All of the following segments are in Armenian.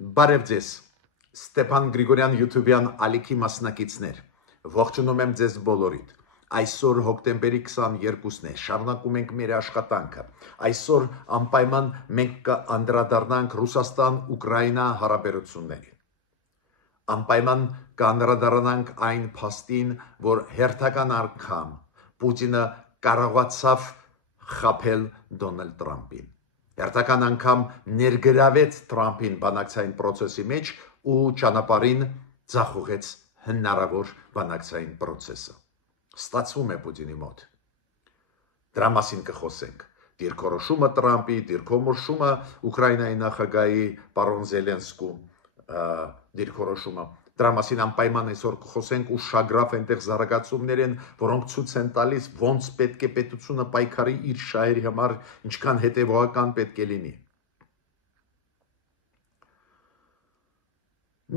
Բարև ձեզ, Ստեփան Գրիգորյան YouTube-յան ալիքի մասնակիցներ, ողջունում եմ ձեզ բոլորիդ, այսօր հոկտեմբերի 22-ն է, շարունակում ենք մեր աշխատանքը, այսօր անպայման մենք կանդրադառնանք Ռուսաստան-Ուկրաինա հարաբերություններին, անպայման կանդրադառնանք այն փաստին, որ հերթական անգամ Պուտինը կարողացավ խաբել Դոնալդ Տրամփին. Հերթական անգամ ներգրավեց Տրամփին բանակցային process-ի մեջ ու ճանապարհին ձախողեց հնարավոր բանակցային process-ը։ Ստացվում է Պուտինի մոտ։ Դրա մասին կխոսենք։ Դիրքորոշումը Տրամփի, դիրքորոշումը Ուկրաինայի նախագահի պարոն Զելենսկու դիրքորոշումը։ Դրա մասին անպայման այսօր կխոսենք ու շագրավ այնտեղ զարգացումներ են, որոնք ցույց են տալիս ոնց պետք է պետությունը պայքարի իր շահերի համար, ինչքան հետևողական պետք է լինի։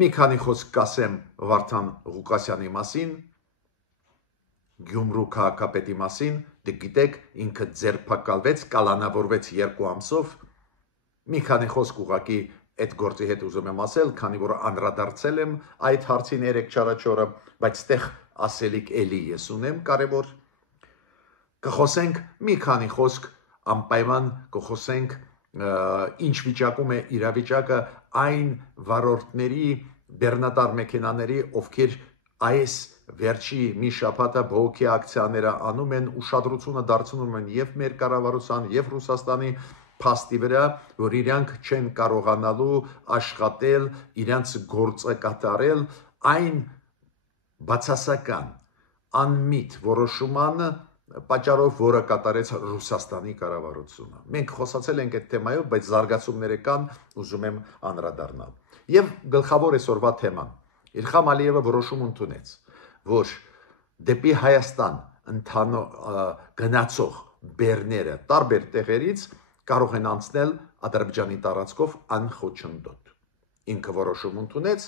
Մի քանի խոսք կասեմ Վարդան Ղուկասյանի մասին, Գյումրու քաղաքապետի մասին, դե գիտեք, ինքը ձերբակալվեց, կալանավորվեց 2 ամսով։ Մի քանի խոսք ուղղակի այդ գործի հետ ուզում եմ ասել, քանի որ անդրադարձել եմ այդ հարցին 3-4 օրը, բայց այդտեղ ասելիք էլի ես ունեմ կարևոր։ Կխոսենք մի քանի խոսք, անպայման կխոսենք ինչ վիճակում է իրավիճակը այն վարորդների, բեռնատար մեքենաների, ովքեր այս վերջի մի շաբաթը բողոքի ակցիաները անում են, ուշադրությունը դարձնում են եւ մեր կառավարության եւ Ռուսաստանի փաստի վրա, որ իրանք չեն կարողանալու աշխատել, իրանց գործը կատարել այն բացասական անմիտ որոշումը պատճառով, որը կատարեց Ռուսաստանի կառավարությունը։ Մենք խոսացել ենք այդ թեմայով, բայց զարգացումները կան, ուզում եմ անդրադառնալ։ Եվ գլխավոր այսօրվա թեման։ Իլհամ Ալիևը որոշում ընդունեց, որ դեպի Հայաստան գնացող բեռները տարբեր տեղերից կարող են անցնել Ադրբեջանի տարածքով անխոչնդոտ։ Ինքը որոշում ընդունեց,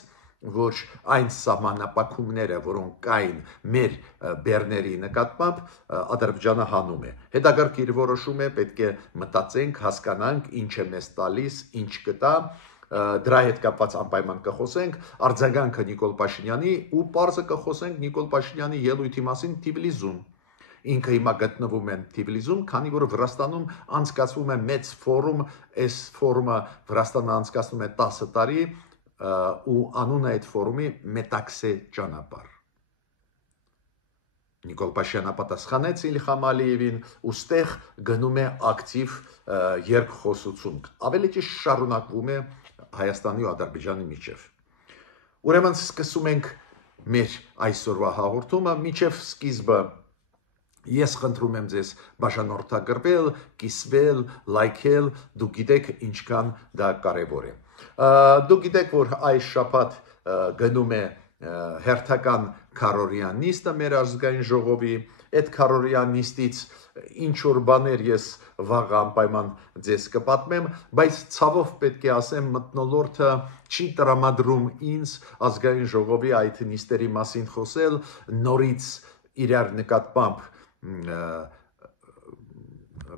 որ այն սահմանապահումները, որոնք կային մեր բեռների նկատմամբ, Ադրբեջանը հանում է։ Հետագայում իր որոշում է, պետք է մտածենք, հասկանանք, ինչ է մեզ տալիս, ինչ կտա, դրա հետ կապված անպայման կխոսենք, արձագանքը Նիկոլ Փաշինյանի ու պարզը կխոսենք Նիկոլ Փաշինյանի ելույթի մասին Թիֆլիսում։ Ինքը հիմա գտնվում է Թիֆլիսում, քանի որ Վրաստանում անցկացվում է մեծ ֆորում, այս ֆորումը Վրաստանը անցկացնում է 10 տարի ու անունը այդ ֆորումի Մետաքսե ճանապարհ։ Նիկոլ Փաշինյանը պատասխանեց Իլհամ Ալիևին, ու ստեղ գնում է ակտիվ երկխոսություն։ Ավելի ճիշտ շարունակվում է Հայաստանի ու Ադրբեջանի միջև։ Ուրեմն սկսում ենք մեր այսօրվա հաղորդումը, միջև սկիզբը ես խնդրում եմ ձեզ բաժանորդագրվել, կիսվել, լայքել, դուք գիտեք ինչքան դա կարևոր է։ Դուք գիտեք, որ այս շաբաթ գնում է հերթական քարորիա նիստը մեր ազգային ժողովի, այդ քարորիա նիստից ինչ որ բաներ ես վաղ անպայման ձեզ կպատմեմ, բայց ցավով պետք է ասեմ մթնոլորտը չի տրամադրում ինձ ազգային ժողովի այդ նիստերի մասին խոսել, նորից իրար նկատմամբ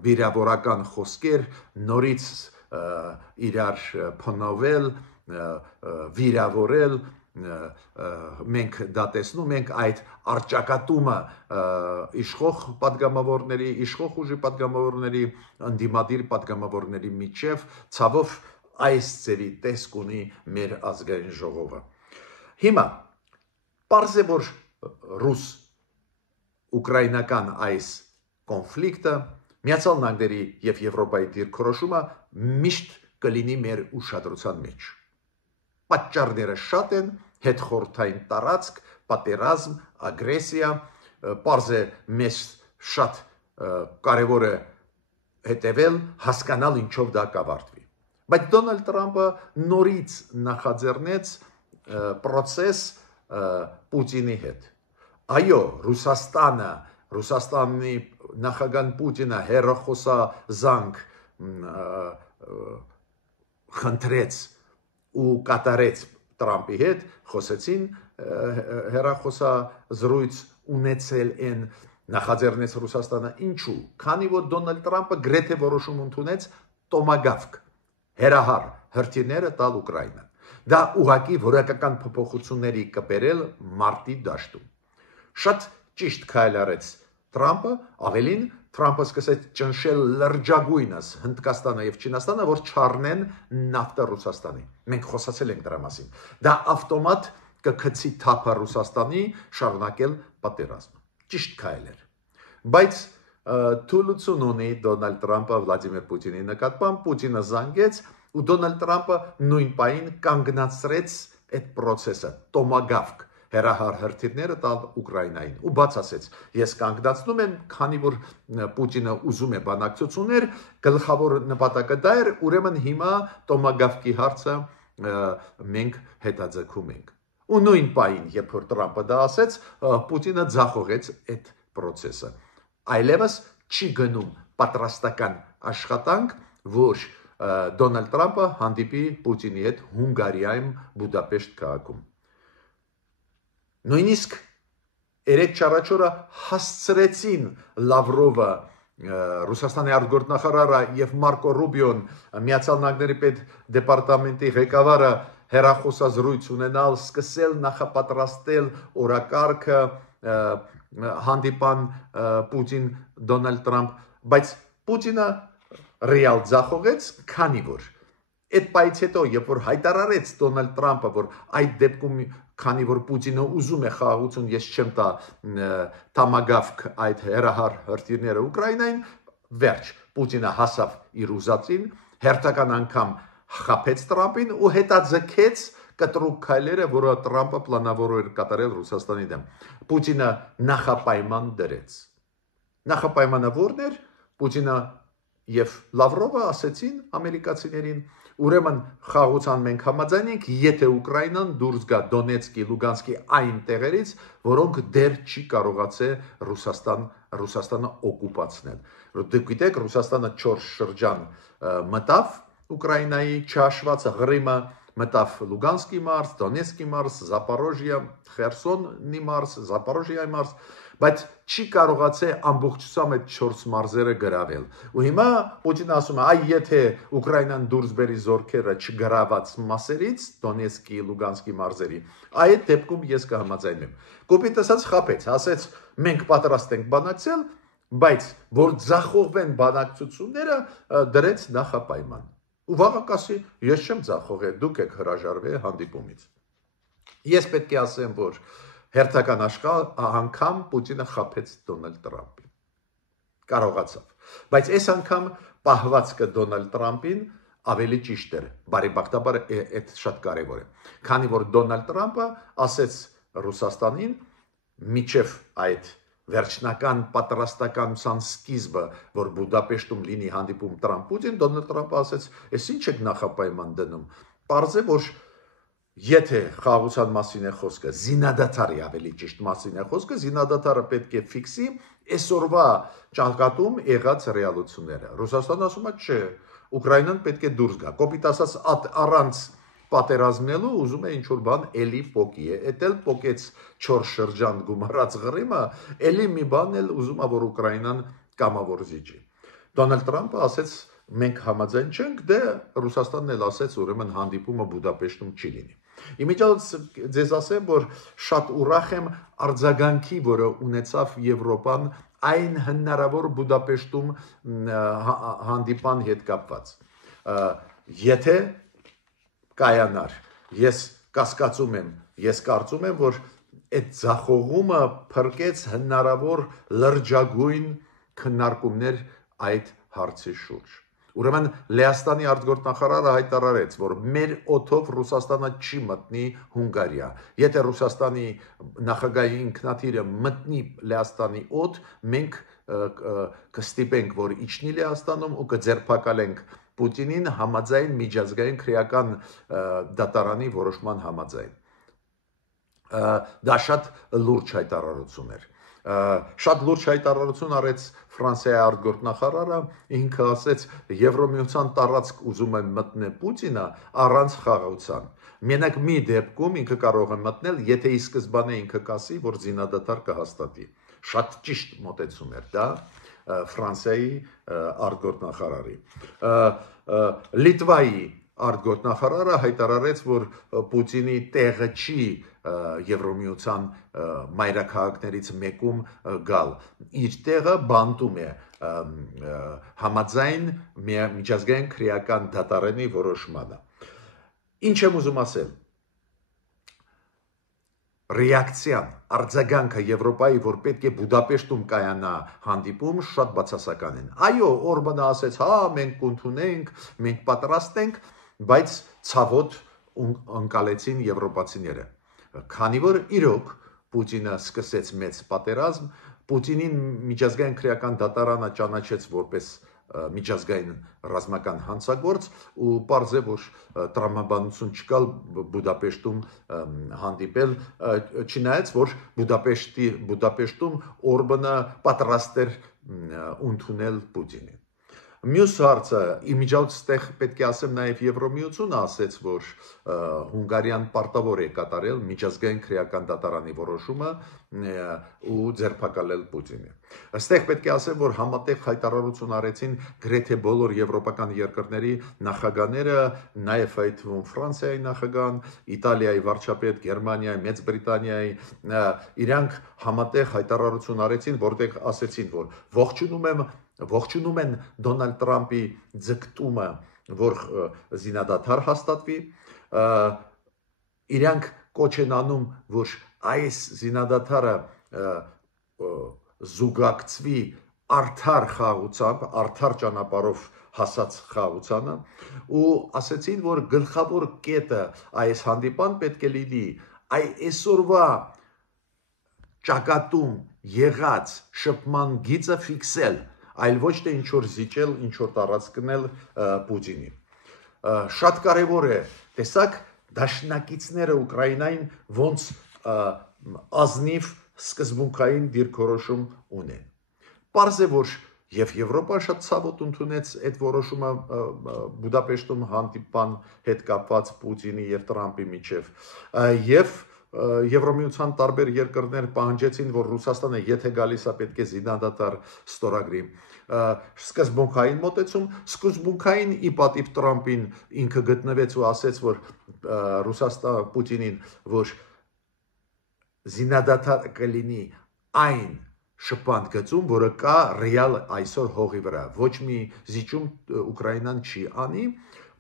վիրավորական խոսքեր, նորից իրար փնովել, վիրավորել, մենք դա տեսնում ենք այդ արճակատումը իշխող պատգամավորների, իշխող ուժի պատգամավորների, ընդդիմադիր պատգամավորների միջև, ցավով այս ծերի տեսք ունի մեր ազգային ժողովը։ Հիմա պարզ է, որ ռուս-ուկրաինական այս կոնֆլիկտը, Միացյալ Նահանգների եւ Եվրոպայի դիրքորոշումը միշտ կլինի մեր ուշադրության մեջ։ Պատճառները շատ են, հետխորհրդային տարածք, պատերազմ, ագրեսիա, պարզ է մեզ շատ կարևոր է հետևել, հասկանալ ինչով դա կավարտվի։ Բայց Դոնալդ Տրամփը նորից նախաձեռնեց process Պուտինի հետ։ Այո, Ռուսաստանի նախագահ Պուտինը հերոխոսազանգ խնդրեց ու կատարեց Տրամփի հետ, խոսեցին, հերախոսազրույց ունեցել են, նախաձեռնեց Ռուսաստանը, ինչու, քանի որ Դոնալդ Տրամփը գրեթե որոշում ընդունեց տոմագավկ, հերահար հրթիռները տալ Ուկրաինան։ Դա ուղղակի որակական փոփոխությունների կբերել մարտի դաշտում։ Շատ ճիշտ քայլ արեց Թրամփը, ավելին Թրամփը սկսեց ճնշել լրջագույնս Հնդկաստանը եւ Չինաստանը, որ չառնեն նավթը Ռուսաստանի։ Մենք խոսացել ենք դրա մասին։ Դա ավտոմատ կգցի թափը Ռուսաստանի շարունակել պատերազմը։ Ճիշտ քայլ էր։ Բայց թուլություն ունի Դոնալդ Թրամփը Վլադիմիր Պուտինի նկատմամբ, Պուտինը զանգեց ու Դոնալդ Թրամփը նույն պահին կանգնացրեց այդ process-ը, տոմագավկ հերահար հրթիռները տալ Ուկրաինային ու բաց ասեց ես կանգնացնում եմ քանի որ Պուտինը ուզում է բանակցություններ գլխավոր նպատակը դա էր ուրեմն հիմա տոմագավկի հարցը մենք հետաձգում ենք ու նույն պահին երբ որ Թրամփը դա ասեց Պուտինը ձախողեց այդ process-ը այլևս չի գնում պատրաստական աշխատանք որ Դոնալդ Թրամփը հանդիպի Պուտինի հետ Հունգարիայում Բուդապեշտ քաղաքում Նույնիսկ երեք չարաչորը հասցրեցին Լավրովը Ռուսաստանի արտգործնախարարը եւ Մարկո Ռուբիոն Միացյալ Նահանգների պետդեպարտամենտի ղեկավարը հերախոսազրույց ունենալ, սկսել նախապատրաստել օրակարգը հանդիպան Պուտին Դոնալդ Թրամփ, բայց Պուտինը ռեալ ձախողեց, քանի որ այդ պայից հետո, երբ որ հայտարարեց Դոնալդ Թրամփը, որ այդ դեպքում քանի որ Պուտինը ուզում է խաղաղություն, ես չեմ տա տամագավկ այդ հերահար հրթիռները Ուկրաինային, վերջ Պուտինը հասավ իր ուզածին, հերթական անգամ խաբեց Թրամփին ու հետաձգեց կտրուկ քայլերը, որը Թրամփը պլանավորել էր կատարել Ռուսաստանի դեմ։ Պուտինը նախապայման դրեց։ Նախապայմանը որն էր։ Պուտինը եւ Լավրովը ասեցին ամերիկացիներին Ուրեմն խաղաղության մենք համաձայն ենք, եթե Ուկրաինան դուրս գա Դոնեցկի, Լուգանսկի այն տեղերից, որոնք դեռ չի կարողացել Ռուսաստանը օկուպացնել։ Դուք գիտեք, Ռուսաստանը 4 շրջան մտավ Ուկրաինայի չհաշված Ղրիմը, մտավ Լուգանսկի մարզ, Դոնեցկի մարզ, Զապորոժիա, Խերսոնի մարզ, Զապորոժիայի մարզ, բայց չի կարողացել ամբողջությամբ այդ 4 մարզերը գրավել։ Ու հիմա Պուտինը ասում է, այ եթե Ուկրաինան դուրս բերի զորքերը չգրաված մասերից, Դոնեցկի, Լուգանսկի մարզերի, այդ դեպքում ես կհամաձայնեմ։ Կոպիտ ասած խաբեց, ասեց մենք պատրաստ ենք բանակցել, բայց որ ձախողվեն բանակցությունները, դրեց նախապայման։ Ու վաղը կասի, ես չեմ ձախողել, դուք եք հրաժարվել հանդիպումից։ Ես պետք է ասեմ, որ հերթական անգամ Պուտինը խաբեց Դոնալդ Թրամփին։ Կարողացավ։ Բայց այս անգամ պահվածքը Դոնալդ Թրամփին ավելի ճիշտ էր։ Բարեբախտաբար այդ շատ կարևոր է։ Քանի որ Դոնալդ Թրամփը ասեց Ռուսաստանին միջև այդ վերջնական պատրաստականության սկիզբը, որ Բուդապեշտում լինի հանդիպում Թրամփ-Պուտին, Դոնալդ Թրամփը ասեց, «Էս ինչ եք նախապայման դնում»։ Պարզ է, որ եթե խաղաղության մասին է խոսքը, զինադադարի ավելի ճիշտ մասին է խոսքը, զինադադարը պետք է ֆիքսի այսօրվա ճակատում եղած ռեալությունները։ Ռուսաստանը ասում է, չէ, Ուկրաինան պետք է դուրս գա։ Կոպիտ ասած առանց պատերազմնելու ուզում է ինչ-որ բան էլի պոկի է։ Էդ էլ պոկեց 4 շրջան գումարած Ղրիմը, էլի մի բան էլ ուզում է, որ Ուկրաինան կամավոր զիջի։ Դոնալդ Թրամփը ասեց, մենք համաձայն չենք, դե Ռուսաստանն էլ ասեց, ուրեմն հանդիպումը Բուդապեշտում չի լինի։ Իմիջիայլոց ձեզ ասեմ, որ շատ ուրախ եմ արձագանքի, որը ունեցավ Եվրոպան այն հնարավոր Բուդապեշտում հանդիպան հետ կապված։ Եթե կայանար, ես կասկածում եմ, ես կարծում եմ, որ այդ ձախողումը փրկեց հնարավոր լրջագույն քննարկումներ այդ հարցի շուրջ։ Ուրեմն Լեհաստանի արտգործնախարարը հայտարարեց, որ մեր օդով Ռուսաստանը չի մտնի Հունգարիա։ Եթե Ռուսաստանի նախագահի ինքնաթիռը մտնի Լեհաստանի օդ, մենք կստիպենք, որ իջնի Լեհաստանում ու կձերբակալենք Պուտինին համաձայն միջազգային քրեական դատարանի որոշման համաձայն։ Դա շատ լուրջ հայտարարություն էր։ Շատ լուրջ հայտարարություն արեց Ֆրանսիայի արտգործնախարարը, ինքը ասեց Եվրոմիության տարածք ուզում է մտնել Պուտինը առանց խաղաղության։ Մենակ մի դեպքում ինքը կարող է մտնել, եթե ի սկզբանե ինքը կասի, որ զինադադար կհաստատի։ Շատ ճիշտ մոտեցում էր դա Ֆրանսիայի արտգործնախարարի։ Լիտվայի արտգործնախարարը հայտարարեց, որ Պուտինի տեղը չի Եվրոմիության մայրաքաղաքներից մեկում գալ։ Իր տեղը բանտում է համաձայն միջազգային քրեական դատարանի որոշմանը։ Ինչ եմ ուզում ասել։ Ռեակցիան, արձագանքը Եվրոպայի, որ պետք է Բուդապեշտում կայանա հանդիպում, շատ բացասական են։ Այո, Օրբանը ասեց, հա, մենք կընդունենք, մենք պատրաստ ենք, բայց ցավոտ ընկալեցին եվրոպացիները։ Քանի որ իրոք Պուտինը սկսեց մեծ պատերազմ, Պուտինին միջազգային քրեական դատարանը ճանաչեց որպես միջազգային ռազմական հանցագործ ու պարզ է, որ տրամաբանություն չկալ Բուդապեշտում հանդիպել, չնայած որ Բուդապեշտում Օրբանը պատրաստ էր ընդունել Պուտինին։ Մյուս հարցը, իմիջիայլոց ստեղ պետք է ասեմ նաև Եվրոմիությունը ասեց, որ Հունգարիան պարտավոր է կատարել միջազգային քրեական դատարանի որոշումը ու ձերբակալել Պուտինին։ Այստեղ պետք է ասեմ, որ համատեղ հայտարարություն արեցին գրեթե բոլոր եվրոպական երկրների նախագահները, նաև այդ թվում Ֆրանսիայի նախագահան, Իտալիայի վարչապետ, Գերմանիայի, Մեծ Բրիտանիայի, իրանք համատեղ հայտարարություն արեցին, որտեղ ասեցին, որ ողջունում են Դոնալդ Տրամպի ձգտումը, որ զինադադար հաստատվի, իրանք կոչ են անում, որ այս զինադադարը զուգակցվի արդար խաղաղությամբ, արդար ճանապարհով հասած խաղաղությանը ու ասեցին, որ գլխավոր կետը այս հանդիպան պետք է լինի այսօրվա ճակատում եղած շփման գիծը ֆիքսել, այլ ոչ թե ինչ որ զիջել, ինչ որ տարածքնել Պուտինին։ Շատ կարևոր է, տեսակ դաշնակիցները Ուկրաինային ոնց ազնիվ սկզբունքային դիրքորոշում ունեն։ Պարզ է, որ եւ Եվրոպան շատ ցավոտ ընդունեց այդ որոշումը Բուդապեշտում հանդիպան հետ կապված Պուտինի եւ Տրամպի միջև եւ Եվրոմիության տարբեր երկրներ պահանջեցին, որ Ռուսաստանը եթե գալիս է պետք է զինադադար ստորագրի։ Սկզբունքային մոտեցում, սկզբունքային ի պատիվ Տրամպին ինքը գտնվեց ու ասեց, որ Պուտինին, որ զինադադար կլինի այն շփանդ գծում, որը կա ռեալ այսօր հողի վրա, ոչ մի զիջում Ուկրաինան չի անի։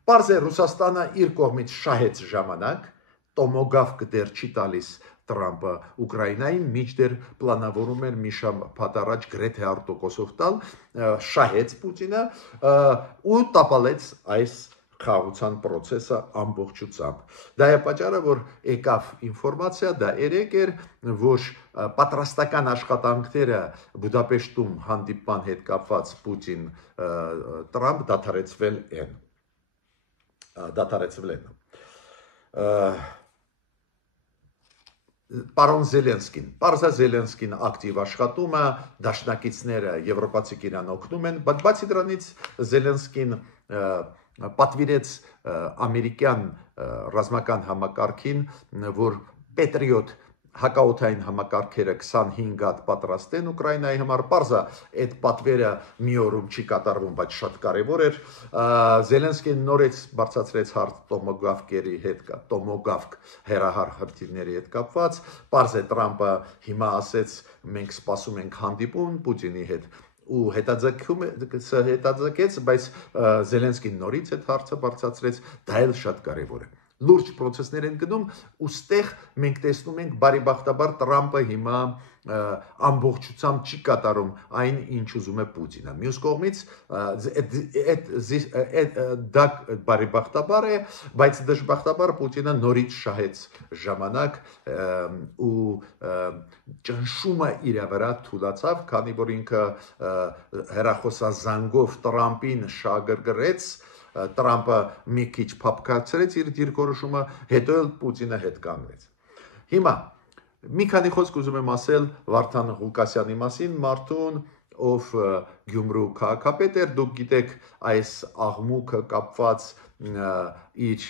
Պարզ է Ռուսաստանը իր կողմից շահեց ժամանակ, տոմոգավ դեռ չի տալիս Տրամպը Ուկրաինային, միջդեռ պլանավորում էր մի շաբաթ առաջ գրեթե 100%-ով տալ, շահեց Պուտինը ու տապալեց այս խաղաղության process-ը ամբողջությամբ։ Դա է պատճառը, որ եկավ ինֆորմացիա, դա երեք էր, որ պատրաստական աշխատանքները Բուդապեշտում հանդիպան հետ կապված Պուտին-Տրամպ դադարեցվել են։ Պարոն Զելենսկին, Պարզա Զելենսկին ակտիվ աշխատում է, դաշնակիցները եվրոպացիք իրան օգնում են, բայց բացի դրանից Զելենսկին պատվիրեց ամերիկյան ռազմական համակարգին, որ Patriot հակաօդային համակարգերը 25 հատ պատրաստեն Ուկրաինայի համար, պարզա այդ պատվերը մի օրում չի կատարվում, բայց շատ կարևոր էր։ Զելենսկին նորից բարձրացրեց հարց տոմոգավկերի հետ, տոմոգավկ հերահար հրթիռների հետ կապված, պարզ է Տրամպը հիմա ասեց, մենք սպասում ենք հանդիպում Պուտինի հետ ու հետաձգեց, բայց Զելենսկին նորից այդ հարցը բարձրացրեց, դա էլ շատ կարևոր է։ Լուրջ process-ներ են գնում, ուստեղ մենք տեսնում ենք բարիբախտաբար Տրամպը հիմա ամբողջությամբ չի կատարում այն, ինչ ուզում է Պուտինը։ Մյուս կողմից դա բարիբախտաբար է, բայց դժբախտաբար Պուտինը նորից շահեց ժամանակ ու ճնշումը իր վրա թուլացավ, քանի որ ինքը հեռախոսազանգով Տրամպին շահագրգռեց, Տրամպը մի քիչ փափկացրեց իր դիրքորոշումը, հետո էլ Պուտինը հետ կանգնեց։ Հիմա մի քանի խոսք ուզում եմ ասել Վարդան Ղուկասյանի մասին, մարդուն, ով Գյումրու քաղաքապետ էր, դուք գիտեք այս աղմուկը կապված իր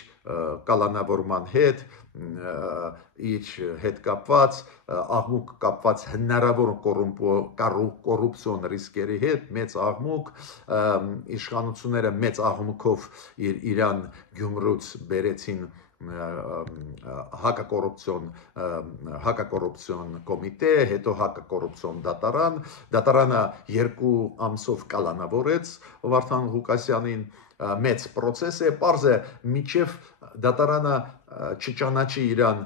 կալանավորման հետ, իր հետ կապված, աղմուկ կապված հնարավոր կոռուպցիոն ռիսկերի հետ, մեծ աղմուկ, իշխանությունները մեծ աղմուկով Իրան Գյումրուց բերեցին հակակոռուպցիոն կոմիտե, հետո հակակոռուպցիոն դատարանը 2 ամսով կալանավորեց Վարդան Ղուկասյանին, մեծ process է, պարզ է, միջև դատարանը չճանաչի իրան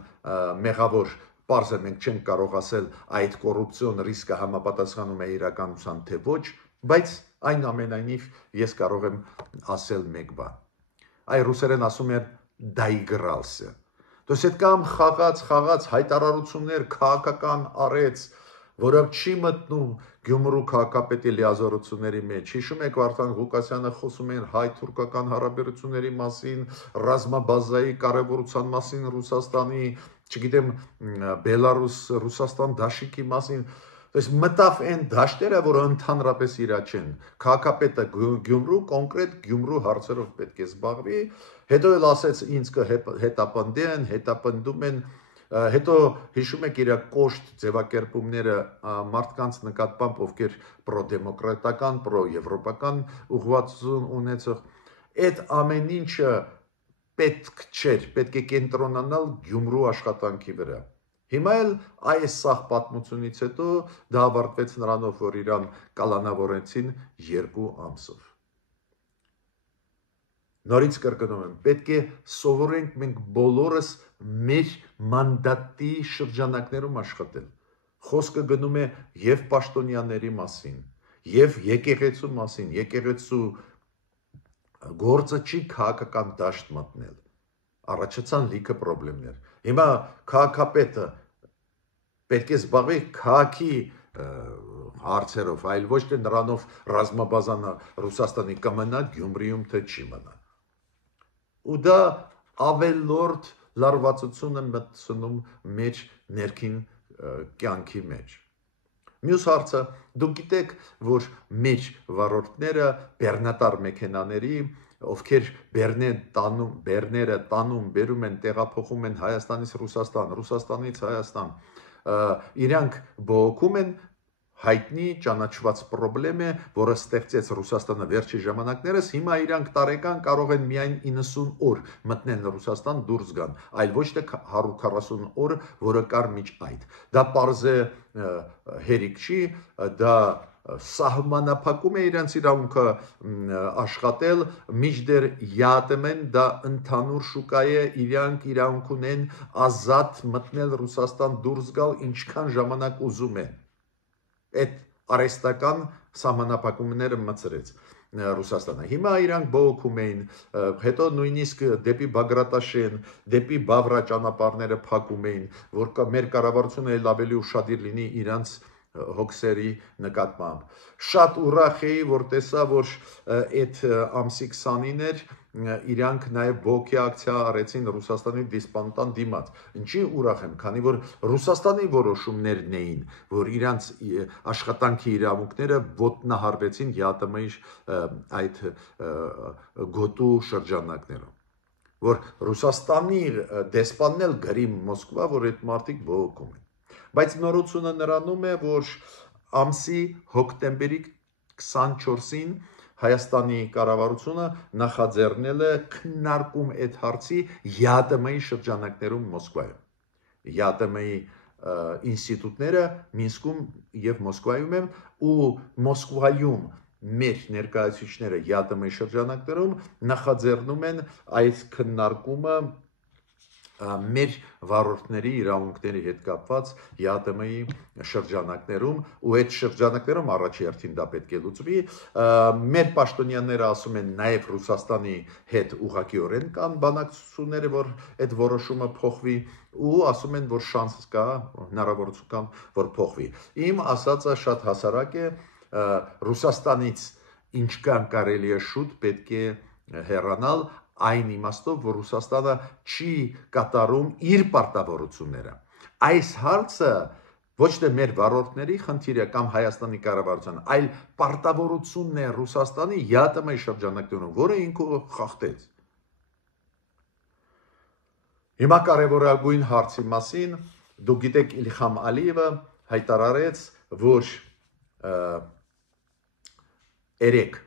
մեղավոր, պարզ է, մենք չենք կարող ասել այդ կոռուպցիոն ռիսկը համապատասխանում է իրականության թե ոչ, բայց այնուամենայնիվ ես կարող եմ ասել մեկ բան, այ ռուսերեն ասում են դայգրալսը, то есть կամ խաղաց հայտարարություններ քաղաքական արեց, որը չի մտնում Գյումրու քաղաքապետի լիազորությունների մեջ, հիշում եք Վարդան Ղուկասյանը խոսում են հայ-թուրքական հարաբերությունների մասին, ռազմաբազայի կարևորության մասին Ռուսաստանի, չգիտեմ, Բելարուս-Ռուսաստան դաշինքի մասին, то есть մտավ այն դաշտերը, որը ընդհանրապես իրա չեն, քաղաքապետը Գյումրու, կոնկրետ Գյումրու հարցերով պետք է զբաղվի, հետո էլ ասեց ինձ հետապնդում են, հետո հիշում եք իր կոշտ ձևակերպումները մարդկանց նկատմամբ, ովքեր պրոդեմոկրատական, պրոեվրոպական ուղղվածություն ունեցող, այդ ամեն ինչը պետք չէր, պետք է կենտրոնանալ Գյումրու աշխատանքի վրա։ Հիմա էլ այս սաղ պատմությունից հետո դա ավարտվեց նրանով, որ իրան կալանավորեցին 2 ամսով։ Նորից կրկնում եմ, պետք է սովորենք մենք բոլորս մեր մանդատի շրջանակներում աշխատել։ Խոսքը գնում է եւ պաշտոնյաների մասին, եւ եկեղեցու մասին, եկեղեցու գործը չի քաղաքական դաշտ մտնել։ Առաջացան լիքը խնդիրներ։ Հիմա քաղաքապետը պետք է զբաղվի քաղաքի հարցերով, այլ ոչ թե նրանով ռազմաբազանը Ռուսաստանի կմնա, Գյումրիում թե չի մնա։ Ու դա ավելորդ լարվածություն է մտցնում մեր ներքին կյանքի մեջ։ Մյուս հարցը, դուք գիտեք, որ մեր վարորդները բեռնատար մեքենաների, ովքեր բեռները տանում, բերում են, տեղափոխում են Հայաստանից Ռուսաստան, Ռուսաստանից Հայաստան, իրանք բողոքում են հայտնի ճանաչված խնդրեմ է, որը ստեղծեց Ռուսաստանը վերջի ժամանակներս, հիմա իրանք տարեկան կարող են միայն 90 օր մտնել Ռուսաստան դուրս գան, այլ ոչ թե 140 օր, որը կար միջ այդ։ Դա պարզ է հերիք չի, դա սահմանափակում է իրենց իրավունքը աշխատել, միջդեռ ԵԱՏՄ-ն դա ընդհանուր շուկա է, իրանք իրավունք ունեն ազատ մտնել Ռուսաստան դուրս գալ ինչքան ժամանակ ուզում են։ Այդ արհեստական սահմանափակումները մտցրեց Ռուսաստանը։ Հիմա իրանք բողոքում էին, հետո նույնիսկ դեպի Բագրատաշեն, դեպի Բավրա ճանապարհները փակում էին, որ մեր կառավարությունը էլ ավելի ուշադիր լինի իրանց հոգսերի նկատմամբ։ Շատ ուրախ էի, որ տեսա, որ այդ ամսի 29-ներ իրանք նաև բողոքի ակցիա արեցին Ռուսաստանի դեսպանատան դիմաց։ Ինչի ուրախ եմ, քանի որ Ռուսաստանի որոշումներն էին, որ իրանց աշխատանքի իրավունքները ոտնահարվեցին ԵԱՏՄ-ի այդ գոտու շրջանակներում, որ Ռուսաստանի դեսպանն էլ գրի Մոսկվա, որ այդ մարդիկ բողոքում են։ Բայց նորությունը նրանում է, որ ամսի հոկտեմբերի 24-ին Հայաստանի կառավարությունը նախաձեռնել է քննարկում այդ հարցի ԵԱՏՄ-ի շրջանակներում Մոսկվայում։ ԵԱՏՄ-ի ինստիտուտները Մինսկում եւ Մոսկվայում են ու Մոսկվայում մեր ներկայացուցիչները ԵԱՏՄ-ի շրջանակներում նախաձեռնում են այս քննարկումը մեր վարորդների իրավունքների հետ կապված ԵԱՏՄ-ի շրջանակներում ու այդ շրջանակներում առաջի հերթին դա պետք է լուծվի մեր պաշտոնյաները ասում են նաև Ռուսաստանի հետ ուղղակիորեն կան բանակցությունները որ այդ որոշումը փոխվի ու ասում են որ շանս կա հնարավորություն կա որ փոխվի իմ ասածը շատ հասարակ է Ռուսաստանից ինչքան կարելի է շուտ պետք է հեռանալ այն իմաստով, որ Ռուսաստանը չի կատարում իր պարտավորությունները։ Այս հարցը ոչ թե մեր վարորդների խնդիրը կամ Հայաստանի կառավարության, այլ պարտավորությունն է Ռուսաստանի ԵԱՏՄ-ի շրջանակներում, որը ինքը խախտեց։ Հիմա կարևորագույն հարցի մասին դուք գիտեք Իլհամ Ալիևը հայտարարեց, որ երեք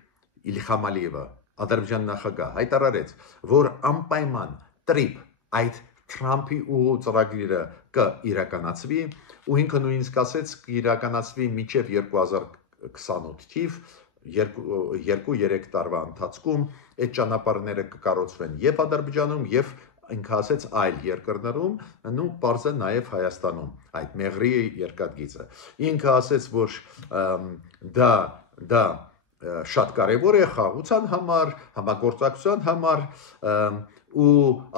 Իլհամ Ալիևը Ադրբեջան նախագահ հայտարարեց, որ անպայման տրիպ այդ Թրամփի ու ծրագիրը կիրականացվի ու ինքը նույնիսկ ասեց կիրականացվի մինչև 2028 թիվ 2-3 տարվա ընթացքում այդ ճանապարհները կկառուցվեն եւ Ադրբեջանում եւ ինքը ասեց այլ երկրներում ու բարձր նաեւ Հայաստանում այդ Մեղրի երկաթգիծը ինքը ասեց որ դա շատ կարևոր է խաղաղության համար, համագործակցության համար ու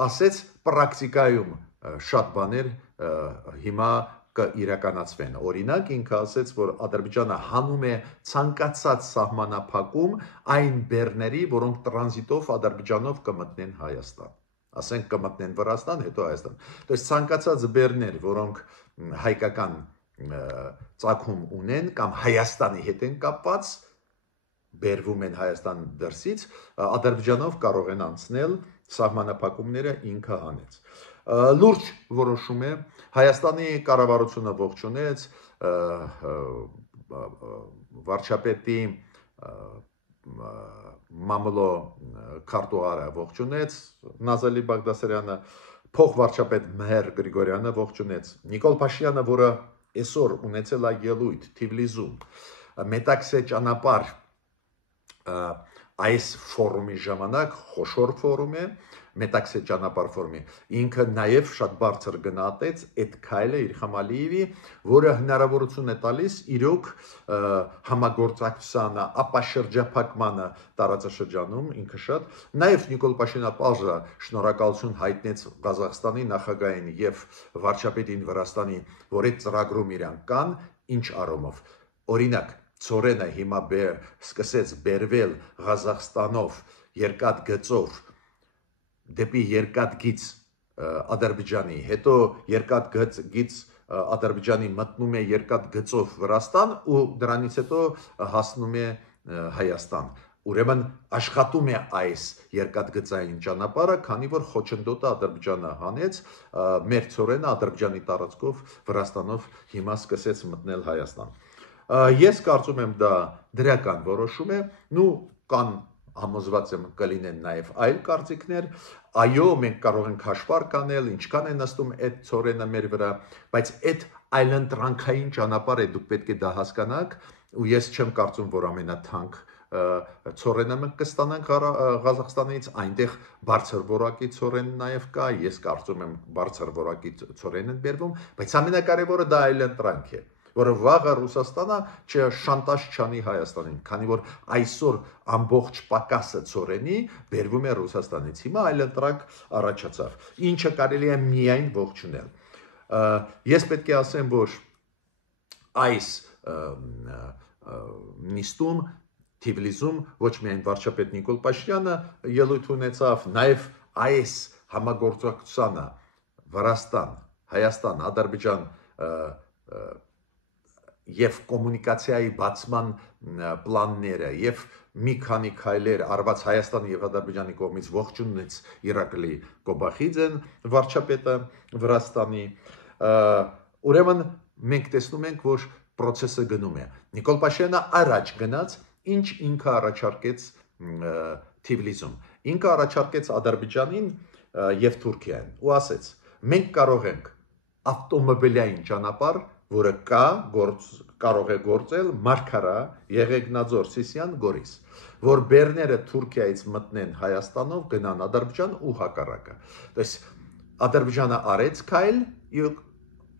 ասեց պրակտիկայում շատ բաներ հիմա կիրականացվեն։ Օրինակ ինքը ասեց, որ Ադրբեջանը հանում է ցանկացած սահմանափակում այն բեռների, որոնք տրանզիտով Ադրբեջանով կմտնեն Հայաստան։ Ասենք կմտնեն Վրաստան, հետո Հայաստան։ Դες ցանկացած բեռներ, որոնք հայկական ծագում ունեն կամ Հայաստանի հետ են կապված բերվում են Հայաստան դրսից, Ադրբեջանով կարող են անցնել սահմանափակումները ինքը հանեց։ Լուրջ որոշում է Հայաստանի կառավարությունը ողջունեց վարչապետի մամլո քարտուղարը ողջունեց Նազալի Բաղդասարյանը, փոխվարչապետ Մեհեր Գրիգորյանը ողջունեց Նիկոլ Փաշինյանը, որը այսօր ունեցել է ելույթ Թիֆլիսում Մետաքսե ճանապարհ այս ֆորումի ժամանակ խոշոր ֆորում է Մետաքսե ճանապարհ ֆորումի ինքը նաև շատ բարձր գնահատեց այդ քայլը Իլհամ Ալիևի, որը հնարավորություն է տալիս իրոք համագործակցությանը, ապաշրջափակմանը տարածաշրջանում ինքը շատ նաև Նիկոլ Փաշինյանը բարձր շնորհակալություն հայտնեց Ղազախստանի նախագահին եւ վարչապետին Վրաստանի, որ այդ ծրագրում իրանք կան, ինչ առումով օրինակ Ցորենը հիմա սկսեց բերվել Ղազախստանով երկաթ գծով դեպի երկաթգիծ Ադրբեջանի, հետո երկաթգիծ Ադրբեջանի մտնում է երկաթգծով Վրաստան ու դրանից հետո հասնում է Հայաստան։ Ուրեմն աշխատում է այս երկաթգծային ճանապարհը, քանի որ խոչընդոտը Ադրբեջանը հանեց, մեր ցորենը Ադրբեջանի տարածքով Վրաստանով հիմա սկսեց մտնել Հայաստան։ Ես կարծում եմ դա դրական որոշում է, կան համոզված եմ կլինեն նաև այլ կարծիքներ, այո, մենք կարող ենք հաշվառ կանել, ինչքան է նստում այդ ցորենը մեր վրա, բայց այդ այլընտրանքային ճանապարհ է, դուք պետք է դա հասկանաք, ու ես չեմ կարծում, որ ամենաթանկ ցորենը մենք կստանանք Ղազախստանից, այնտեղ բարձր որակի ցորեն նաև կա, ես կարծում եմ բարձր որակի ցորեն են բերվում, բայց ամենակարևորը դա այլընտրանք է, որը վաղը Ռուսաստանը շանտաժ չանի Հայաստանին, քանի որ այսօր ամբողջ պակասը ցորենի բերվում է Ռուսաստանից, հիմա այլընտրանք առաջացավ, ինչը կարելի է միայն ողջունել։ Ես պետք է ասեմ, որ այս նիստում Թիֆլիսում ոչ միայն վարչապետ Նիկոլ Փաշինյանը ելույթ ունեցավ, նաև այս համագործակցությանը Վրաստան, Հայաստան, Ադրբեջան եւ կոմունիկացիայի բացման պլանները եւ մի քանի քայլեր արված Հայաստանի եւ Ադրբեջանի կողմից ողջունեց Իրակլի Կոբախիձեն վարչապետը Վրաստանի ուրեմն մենք տեսնում ենք որ process-ը գնում է Նիկոլ Փաշինյանը առաջ գնաց ինչ ինքը առաջարկեց Թիֆլիսում ինքը առաջարկեց Ադրբեջանին եւ Թուրքիային ու ասեց մենք կարող ենք ավտոմոբիլային ճանապարհ որը կարող է գործել Մարգարա, Եղեգնաձոր, Սիսիան, Գորիս, որ բեռները Թուրքիայից մտնեն Հայաստանով, գնան Ադրբեջան ու հակառակը։ Դες Ադրբեջանը արեց քայլ,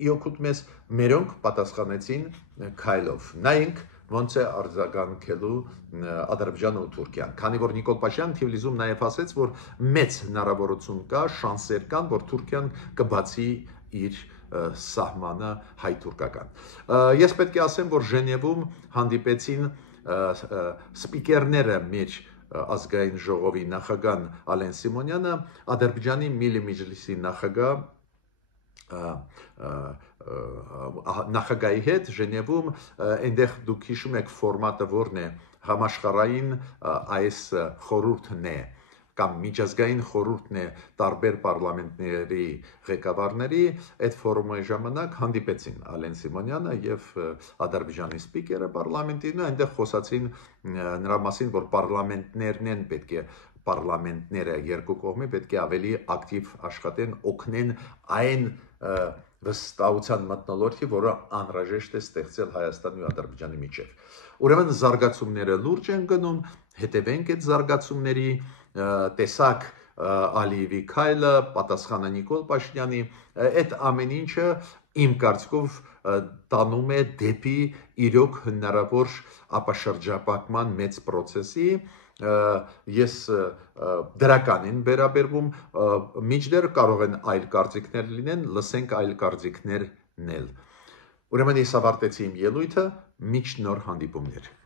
իօգուտ մեզ մերոնք պատասխանեցին քայլով։ Նայենք ոնց է արձագանքելու Ադրբեջանը ու Թուրքիան։ Քանի որ Նիկոլ Փաշինյանը Թիֆլիսում նաև ասեց, որ մեծ հնարավորություն կա, շանսեր կան, որ Թուրքիան կբացի իր սահմանը հայ-թուրքական։ Ես պետք է ասեմ, որ Ժենևում հանդիպեցին սպիկերները մեր ազգային ժողովի նախագահ Ալեն Սիմոնյանը, Ադրբեջանի Միլի Մեջլիսի նախագահի հետ Ժենևում, այնտեղ դուք հիշում եք ֆորմատը որն է համաշխարհային այս խորհուրդն է։ կամ միջազգային խորհուրդն է տարբեր պարլամենտների ղեկավարների այդ ֆորումի ժամանակ հանդիպեցին Ալեն Սիմոնյանը եւ Ադրբեջանի սպիկերը պարլամենտին, այնտեղ խոսացին նրա մասին, որ պարլամենտներն են պետք է պարլամենտները երկու կողմի պետք է ավելի ակտիվ աշխատեն, օգնեն այն վստահության մթնոլորտի, որը անհրաժեշտ է ստեղծել Հայաստանի ու Ադրբեջանի միջև։ Ուրեմն զարգացումները լուրջ են գնում, հետևենք այդ զարգացումների, տեսակ Ալիևի քայլը, պատասխանը Նիկոլ Փաշինյանի, այդ ամեն ինչը իմ կարծիքով տանում է դեպի իրոք հնարավոր ապաշրջապատման մեծ process-ի, ես դրականին վերաբերվում, միջդեռ կարող են այլ կարծիքներ լինեն, լսենք այլ կարծիքներն էլ։ Ուրեմն ես ավարտեցի իմ ելույթը, մինչ նոր հանդիպումներ։